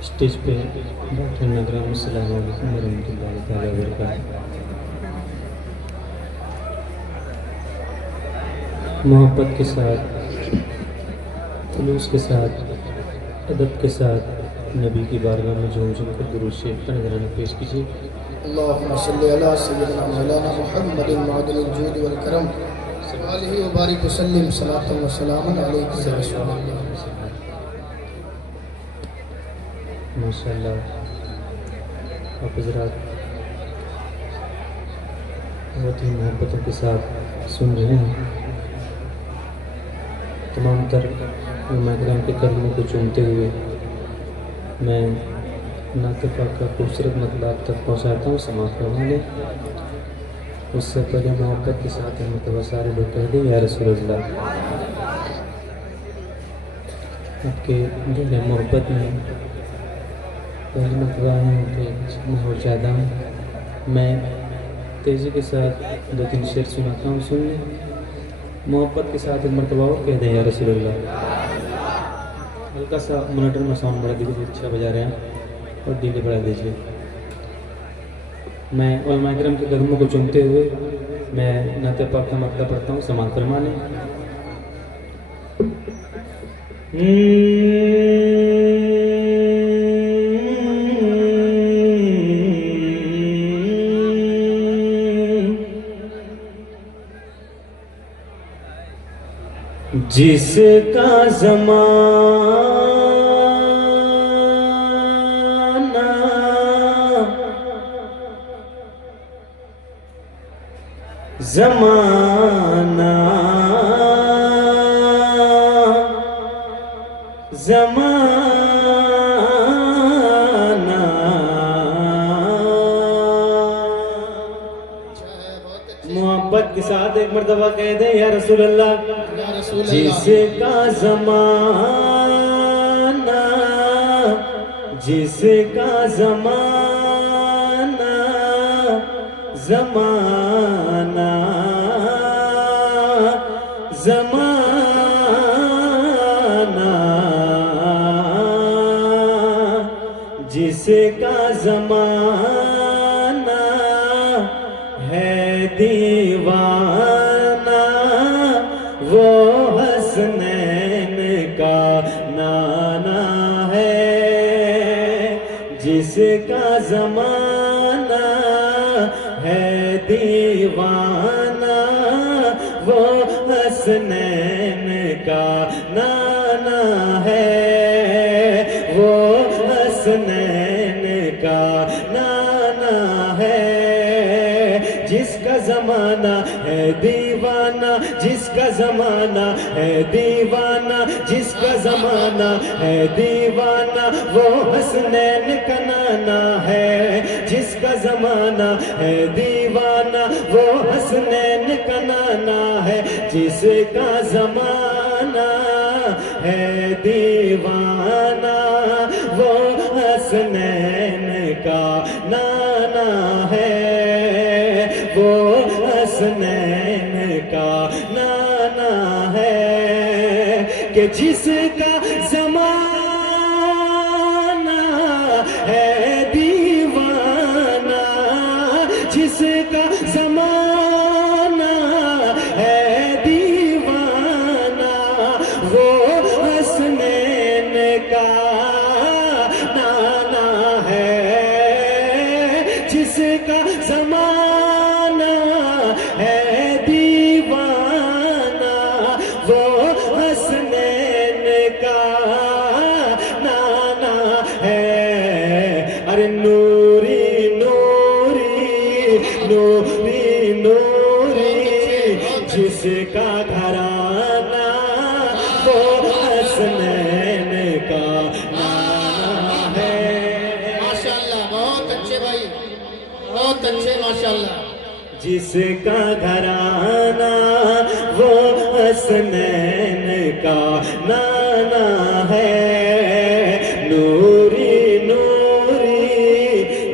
Stage پہ doctor نگرام السلام علیکم ورحمۃ اللہ تعالیٰ وبرکاتہ۔ محبت کے ساتھ، خلوص کے ساتھ، ادب کے ساتھ نبی کی بارگاہ میں جھوم جھوم کر درود شریف کا نذرانہ پیش کیجیے۔ اللہم صلی علی سیدنا مولانا محمد معدن الجود والکرم آلہ وبارک وسلم صلاۃ و سلام علیک یا رسول اللہ۔ ماشاءاللہ آپ حضرات بہت ہی محبتوں کے ساتھ سن رہے ہیں۔ تمام تر علماء کرام کے قدموں کو چومتے ہوئے میں نعت پاک کا خوبصورت مطلب آپ تک پہنچاتا ہوں، سماعت فرمائیں۔ اس سے پہلے محبت کے ساتھ مرتبہ سارے لوگ کہہ دیں یا رسول اللہ۔ آپ کے دل محبت میں پہلی مرتبہ ہے کہ میں ہو زیادہ ہوں، میں تیزی کے ساتھ دو تین شعر سناتا ہوں، سن لیں۔ محبت کے ساتھ ایک مرتبہ اور کہہ دیں یا رسول اللہ۔ ہلکا سا مانیٹر میں ساؤنڈ بڑھا دیجیے، اچھا بجا رہے ہیں، اور ڈیلے بڑھا دیجیے۔ میں علماء کرام کے قدموں کو چومتے ہوئے میں نعت پاک کا مطلب پڑھتا ہوں، سماعت فرمائیں۔ جس کا زمانہ زمانہ محبت کے ساتھ ایک مرتبہ کہہ دیں یا رسول اللہ۔ جس کا زمانہ، جس کا زمانہ زمانہ زمانہ، جس کا زمانہ ہے دیوانہ، وہ حسنین کا نانا ہے۔ جس کا زمانہ ہے دیوانہ، وہ حسنین کا نانا ہے، وہ حسنین کا نانا ہے۔ جس کا زمانہ ہے دیوانہ، جس کا زمانہ ہے دیوانہ، جس کا زمانہ ہے دیوانہ، وہ حسنین کا نانا ہے۔ جس کا زمانہ ہے دیوانہ، وہ حسنین کا نانا ہے۔ جس کا زمانہ ہے دیوانہ، وہ حسنین کا نانا ہے، وہ حسنین کا نانا ہے۔ کہ جس کا زمانہ ہے دیوانہ، جس کا زمانہ ہے دیوانہ، وہ حسنین کا نانا ہے۔ جس کا زمانہ ہے دیوانہ، وہ حسنین کا نانا ہے۔ ارے نوری نوری نوری نوری، جس کا گھرانہ وہ حسنین کا نانا ہے۔ ماشاءاللہ، بہت اچھے بھائی، بہت اچھے، ماشاءاللہ۔ جس کا گھرانہ وہ حسنین کا نانا ہے۔ نوری نوری،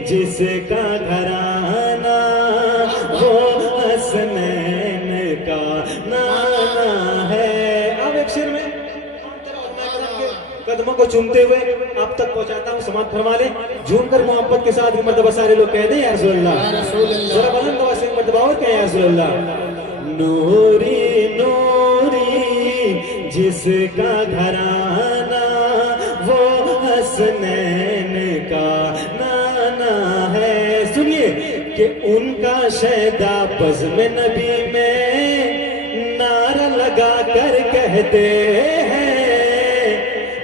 جس کا گھرانہ وہ حسنین کا نانا ہے۔ اب ایک شعر میں قدموں کو چومتے ہوئے آپ تک پہنچاتا ہوں، سماعت فرما لیں، جھوم کر محبت کے ساتھ ایک مرتبہ سارے لوگ کہہ دیں یا رسول اللہ، یا رسول اللہ، ذرا بلند آواز سے ایک مرتبہ اور کہیں یا رسول اللہ۔ نوری نوری جس کا گھرانہ وہ حسنین کا نانا ہے، سنیے کہ ان کا شیدا بزم نبی میں نعرہ لگا کر کہتے ہیں،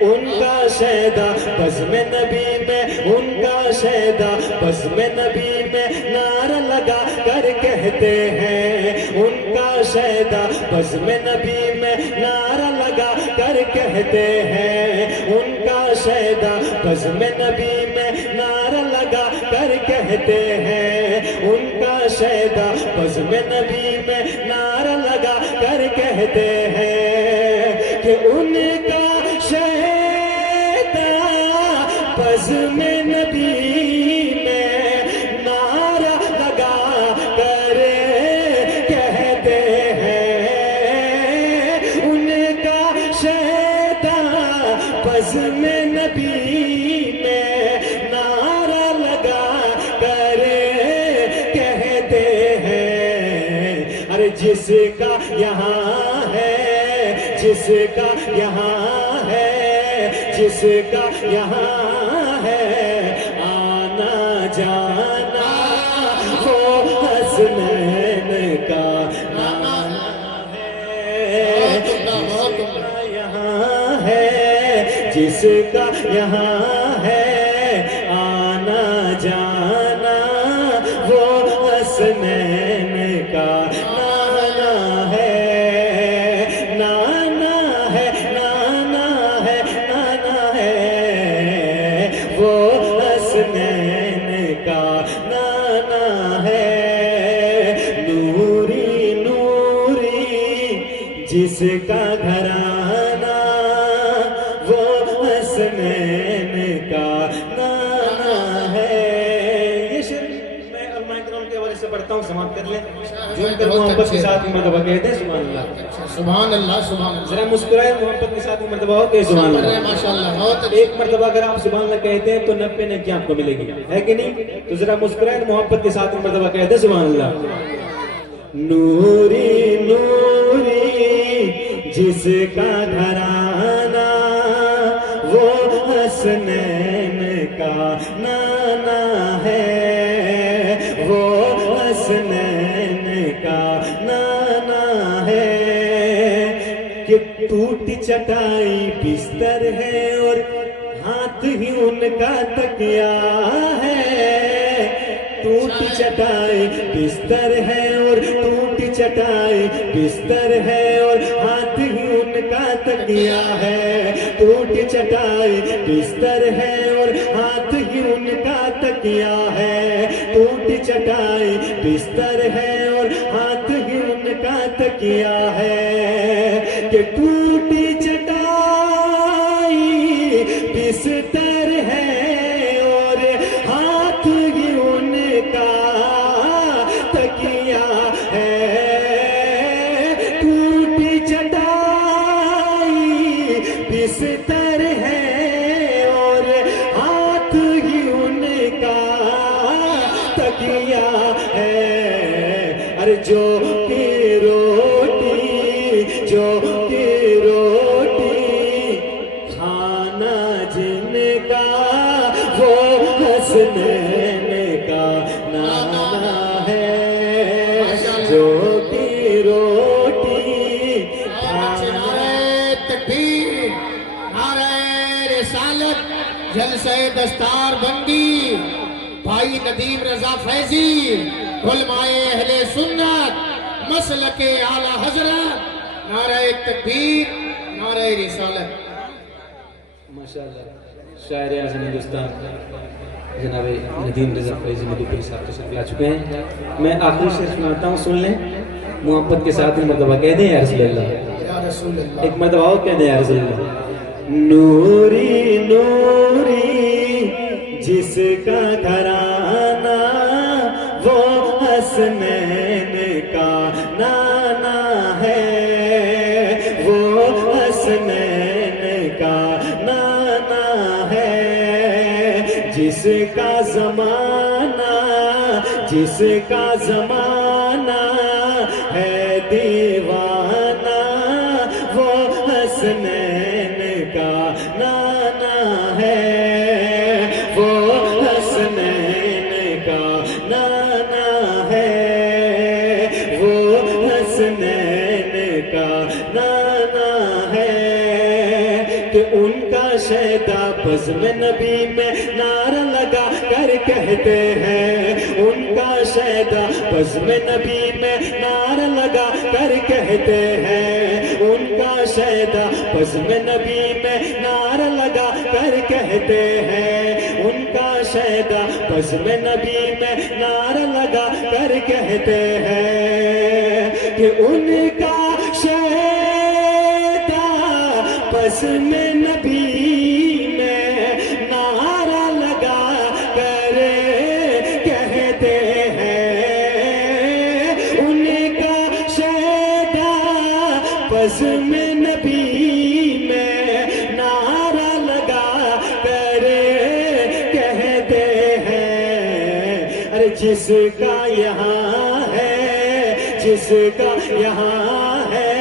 ان کا شیدا بزم نبی میں، ان کا شیدا بزم نبی میں نعرہ لگا کر کہتے ہیں، ان کا شیدا بزم نبی میں نعرہ لگا کر کہتے ہیں، ان کا شیدا بزم نبی میں نعرہ لگا کر کہتے ہیں، ان کا شیدا بزم نبی میں نعرہ لگا کر کہتے ہیں کہ ان کا شیدا بزم نبی میں نعرہ لگا کر کہتے ہیں، ان کا شیدا بزم نبی میں نعرہ لگا کر کہتے ہیں، ارے جس کا یہاں ہے، جس کا یہاں ہے، جس کا یہاں ہے آنا جانا، وہ حسنین کا نانا ہے، جس کا یہاں ہے، جس کا یہاں ہے آنا جانا، وہ حسنین کا نانا ہے، نانا ہے، نانا ہے، نانا ہے، وہ حسنین کا نانا ہے، نوری نوری جس کا گھرانہ وہ حسنین کا نانا ہے۔ یہ شعر میں علماء کرام کے حوالے سے پڑھتا ہوں، سماعت کر لیں، جھوم کر محبت کے ساتھ ایک مرتبہ کہتے ہیں سبحان اللہ، سبحان اللہ، سبحان اللہ، ذرا مسکرائے محبت کے ساتھ ایک مرتبہ اور کہیں سبحان اللہ۔ ماشاء اللہ، بہت اچھا، ایک مرتبہ اگر آپ سبحان اللہ کہتے ہیں تو 90 نیکیاں آپ کو ملے گی، ہے کہ نہیں؟ تو ذرا مسکرائے محبت کے ساتھ ایک مرتبہ کہتے ہیں سبحان اللہ۔ نوری نوری جس کا گھرانہ وہ حسنین کا نانا ہے، وہ حسنین کا نانا ہے، کہ ٹوٹی چٹائی بستر ہے اور ہاتھ ہی ان کا تکیا ہے، ٹوٹی چٹائی بستر ہے اور ٹوٹی چٹائی بستر ہے اور ہاتھ ہی ان کا تکیا ہے، ٹوٹی چٹائی بستر ہے اور ہاتھ ہی ان کا تکیا ہے، ٹوٹی چٹائی بستر ہے اور ہاتھ ہی ان کا تکیا ہے، کہ ٹوٹی چٹائی بستر ہے اور ہاتھ ہی ان کا تکیا ہے، ٹوٹی چٹائی بستر ہے اور ہاتھ ہی ان کا تکیا ہے، ارے جو کی روٹی، جو کی روٹی کھانا جن کا وہ حسنین کا نانا ہے، جو کی روٹی نعرہ تکبیر، نعرہ رسالت، جلسہ دستار بندی، بھائی ندیم رضا فیضی، علماء اہل سنت، مسلک اعلی حضرت، نعرہ تکبیر، نعرہ رسالت۔ ماشاءاللہ شاعر اعظم ہندوستان جناب ندیم رضا فیضی مدوپوری صاحب تشریف لا چکے ہیں، میں آخری شعر سناتا ہوں، سن لیں، محبت کے ساتھ ایک مرتبہ کہہ دیں یا رسول اللہ، یا رسول اللہ، ایک مرتبہ اور کہہ دیں یا رسول اللہ۔ نوری نوری جس کا گھرانہ وہ حسنین کا نانا ہے، وہ حسنین کا نانا جس کا زمانہ ہے دیوانہ، وہ حسنین کا نانا ہے، وہ حسنین کا نانا ہے، وہ حسنین کا نانا ہے، کہ ان کا شیدا بزم نبی میں نعرہ لگا کر کہتے ہیں، ان کا شیدا بزم نبی میں نعرہ لگا کر کہتے ہیں، ان کا شیدا بزم نبی میں نعرہ لگا کر کہتے ہیں، ان کا شیدا بزم نبی میں نعرہ لگا کر کہتے ہیں، کہ ان کا شیدا بزم نبی میں نعرہ لگا کر کہتے ہیں، ان کا شیدا بزم نبی میں نعرہ لگا کر کہتے ہیں، ارے جس کا یہاں ہے، جس کا یہاں ہے،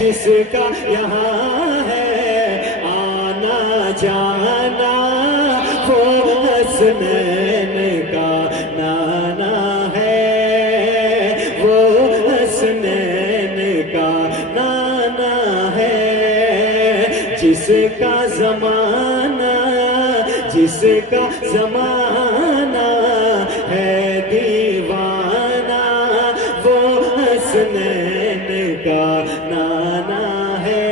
جس کا یہاں ہے آنا جانا، وہ حسنین کا نانا ہے، وہ حسنین کا نانا ہے، جس کا زمانہ ہے دیوانہ، وہ حسنین کا نانا ہے،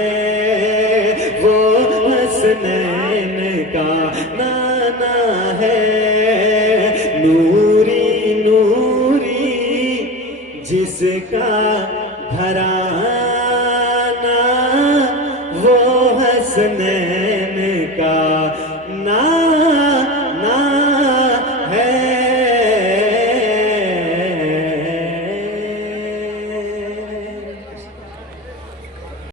وہ حسنین کا نانا ہے، نوری نوری جس کا گھرانہ، وہ حسنین